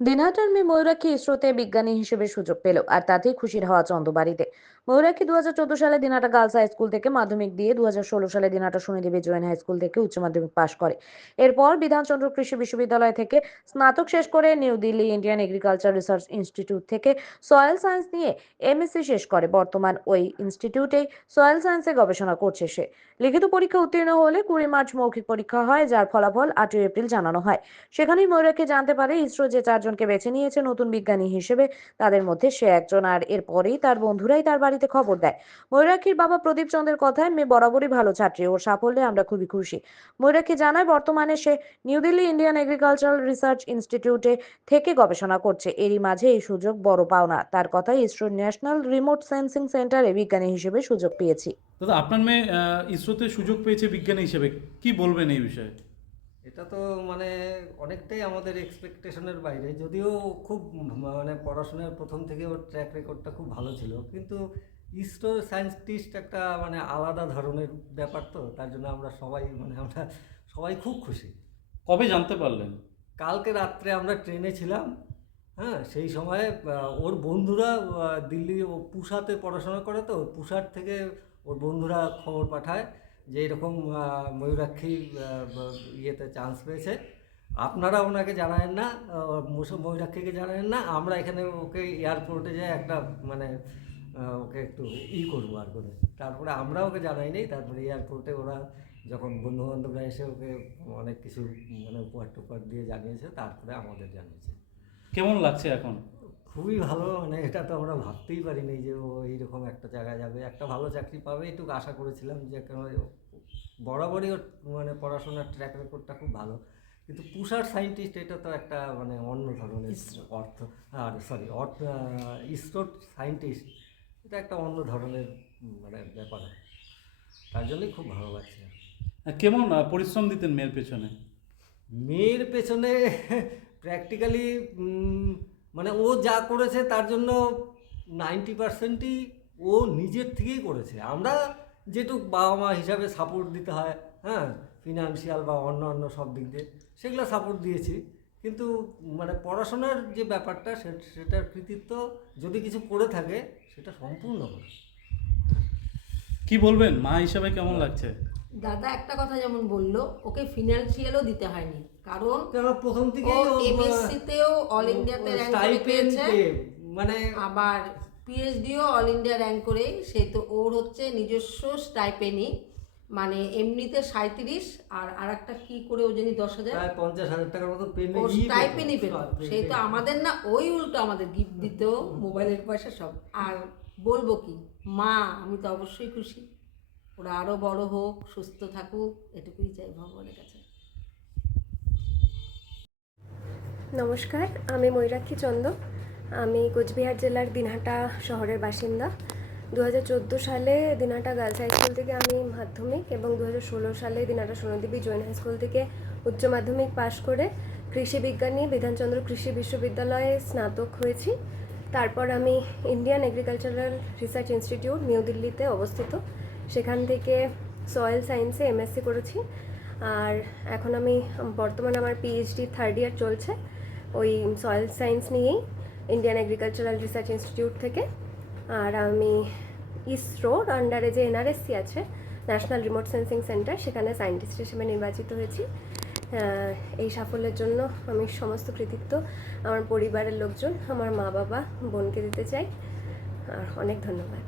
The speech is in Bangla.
দিনহাটার মেয়ে ময়ূরাক্ষী ইসরোতে বিজ্ঞানী হিসেবে সুযোগ পেল, আর তাতেই খুশির হওয়া চন্দ্রবাড়িতে ময়ূরাক্ষী দু হাজার চোদ্দ সালে দিনহাটা গার্লস হাই স্কুল থেকে মাধ্যমিক দিয়ে দু হাজার ষোলো সালে দিনহাটা শনিদেবী হাই স্কুল থেকে উচ্চ মাধ্যমিক পাশ করে। এরপর বিধানচন্দ্র কৃষি বিশ্ববিদ্যালয় থেকে স্নাতক শেষ করে New Delhi Indian agriculture research institute থেকে সয়েল সায়েন্স নিয়ে এমএসসি শেষ করে। বর্তমান ওই ইনস্টিটিউটেই সয়েল সায়েন্সে গবেষণা করছে সে। লিখিত পরীক্ষা উত্তীর্ণ হলে কুড়ি মার্চ মৌখিক পরীক্ষা হয়, যার ফলাফল আটই এপ্রিল জানানো হয়। সেখানেই ময়ূরাক্ষী জানতে পারে, ইসরো যে চারজনকে বেছে নিয়েছে নতুন বিজ্ঞানী হিসেবে। তাদের মধ্যে সে একজন আর এরপরেই তার বন্ধুরাই তার বাড়িতে খবর দেয়। ময়ূরাক্ষীর বাবা প্রদীপ চন্দ্রের কথায়, মেয়ে বরাবরই ভালো ছাত্রী, ওর সাফল্যে আমরা খুবই খুশি। ময়ূরাক্ষী জানায়, বর্তমানে সে New Delhi Indian agricultural research ইনস্টিটিউটে থেকে গবেষণা করছে। এরই মাঝে এই সুযোগ বড় পাওনা। তার কথায় ইসরোর ন্যাশনাল রিমোট সেন্সিং সেন্টারে বিজ্ঞানী হিসেবে সুযোগ পেয়েছি। দাদা, আপনার মেয়ে ইসরোতে সুযোগ পেয়েছে বিজ্ঞানী হিসেবে। কি বলবেন এই বিষয়ে? এটা তো মানে অনেকটাই আমাদের এক্সপেকটেশনের বাইরে। যদিও খুব মানে পড়াশোনার প্রথম থেকে ওর ট্র্যাক রেকর্ডটা খুব ভালো ছিল। কিন্তু ইসরো সায়েন্টিস্ট একটা মানে আলাদা ধরনের ব্যাপার তো তার জন্য আমরা সবাই মানে আমরা সবাই খুব খুশি। কবে জানতে পারলেন? কালকে রাত্রে আমরা ট্রেনে ছিলাম হ্যাঁ সেই সময়ে ওর বন্ধুরা দিল্লি ও পুসাতে পড়াশোনা করে তো পুষার থেকে ওর বন্ধুরা খবর পাঠায়। যে এরকম ময়ূরাক্ষী ইয়েতে চান্স পেয়েছে। আপনারা ওনাকে জানায়েন না ময়ূরাক্ষীকে জানায়েন না, আমরা এখানে ওকে এয়ারপোর্টে যাই একটা মানে ওকে একটু ই করব আর করে। তারপরে আমরা ওকে জানাইনি তারপরে এয়ারপোর্টে ওরা যখন বন্ধু বান্ধবরা এসে ওকে অনেক কিছু মানে উপহার টুপার দিয়ে জানিয়েছে, তারপরে আমাদের জানিয়েছে। কেমন লাগছে এখন? খুবই ভালো মানে এটা তো আমরা ভাবতেই পারিনি যে ও এইরকম একটা জায়গায় যাবে। একটা ভালো চাকরি পাবে একটু আশা করেছিলাম যে কেন বরাবরই ওর মানে পড়াশোনার ট্র্যাক রেকর্ডটা খুব ভালো। কিন্তু পুষার সায়েন্টিস্ট এটা তো একটা মানে অন্য ধরনের অর্থ আর সরি অর্থ ইসরোর সায়েন্টিস্ট এটা একটা অন্য ধরনের মানে ব্যাপার। তার জন্যই খুব ভালো লাগছে। কেমন পরিশ্রম দিতেন মেয়ের পেছনে? মেয়ের পেছনে প্র্যাকটিক্যালি মানে ও যা করেছে তার জন্য নাইনটি পার্সেন্টই ও নিজের থেকেই করেছে। আমরা যেটুক বাবা মা হিসাবে সাপোর্ট দিতে হয় হ্যাঁ ফিনান্সিয়াল বা অন্য অন্য সব দিক দিয়ে, সেগুলো সাপোর্ট দিয়েছি। কিন্তু মানে পড়াশোনার যে ব্যাপারটা সেটার কৃতিত্ব যদি কিছু করে থাকে, সেটা সম্পূর্ণ ওর। কি বলবেন? মা হিসাবে কেমন লাগছে? দাদা একটা কথা যেমন বলল ওকে ফিনান্সিয়ালও দিতে হয়নি। কারণ প্রথম থেকে থেকেই ও, এমএসসি তেও অল ইন্ডিয়াতে র্যাঙ্ক করে পেয়েছে। মানে আবার পিএইচডিও অল ইন্ডিয়া র্যাঙ্ক করে সে তো ওর হচ্ছে নিজস্ব স্টাইপেনি মানে এমনিতে সাঁত্রিশ আর আর একটা কি করে ও জানি দশ হাজার? পঞ্চাশ হাজার টাকার মতো স্টাইপেনি পেত সেই তো আমাদের না ওই উল্টো আমাদের গিফট দিত মোবাইলের পয়সা সব। আর বলব কি মা আমি তো অবশ্যই খুশি। ওরা আরও বড় হোক, সুস্থ থাকুক, এটুকুই চাই ভগবানের কাছে। নমস্কার, আমি ময়ূরাক্ষী চন্দ। আমি কোচবিহার জেলার দিনহাটা শহরের বাসিন্দা। দু হাজার চোদ্দ সালে দিনহাটা গার্লস হাই স্কুল থেকে আমি মাধ্যমিক এবং দু হাজার ষোলো সালে দিনহাটা সোনাদেবী জৈন হাই স্কুল থেকে উচ্চ মাধ্যমিক পাশ করে কৃষি বিজ্ঞান বিধানচন্দ্র কৃষি বিশ্ববিদ্যালয়ে স্নাতক হয়েছি। তারপর আমি Indian agricultural research institute, New দিল্লিতে অবস্থিত। সেখান থেকে সয়েল সায়েন্সে এমএসসি করেছি। আর এখন আমি, বর্তমানে আমার পিএইচডি থার্ড ইয়ার চলছে ওই সয়েল সায়েন্স নিয়েই ইন্ডিয়ান এগ্রিকালচারাল রিসার্চ ইনস্টিটিউট থেকে। আর আমি ইসরোর আন্ডারে যে এনআরএসসি আছে ন্যাশনাল রিমোট সেন্সিং সেন্টার সেখানে সায়েন্টিস্ট হিসেবে নির্বাচিত হয়েছি। এই সাফল্যের জন্য আমি সমস্ত কৃতিত্ব আমার পরিবারের লোকজন, আমার মা বাবা বোনকে দিতে চাই। আর অনেক ধন্যবাদ।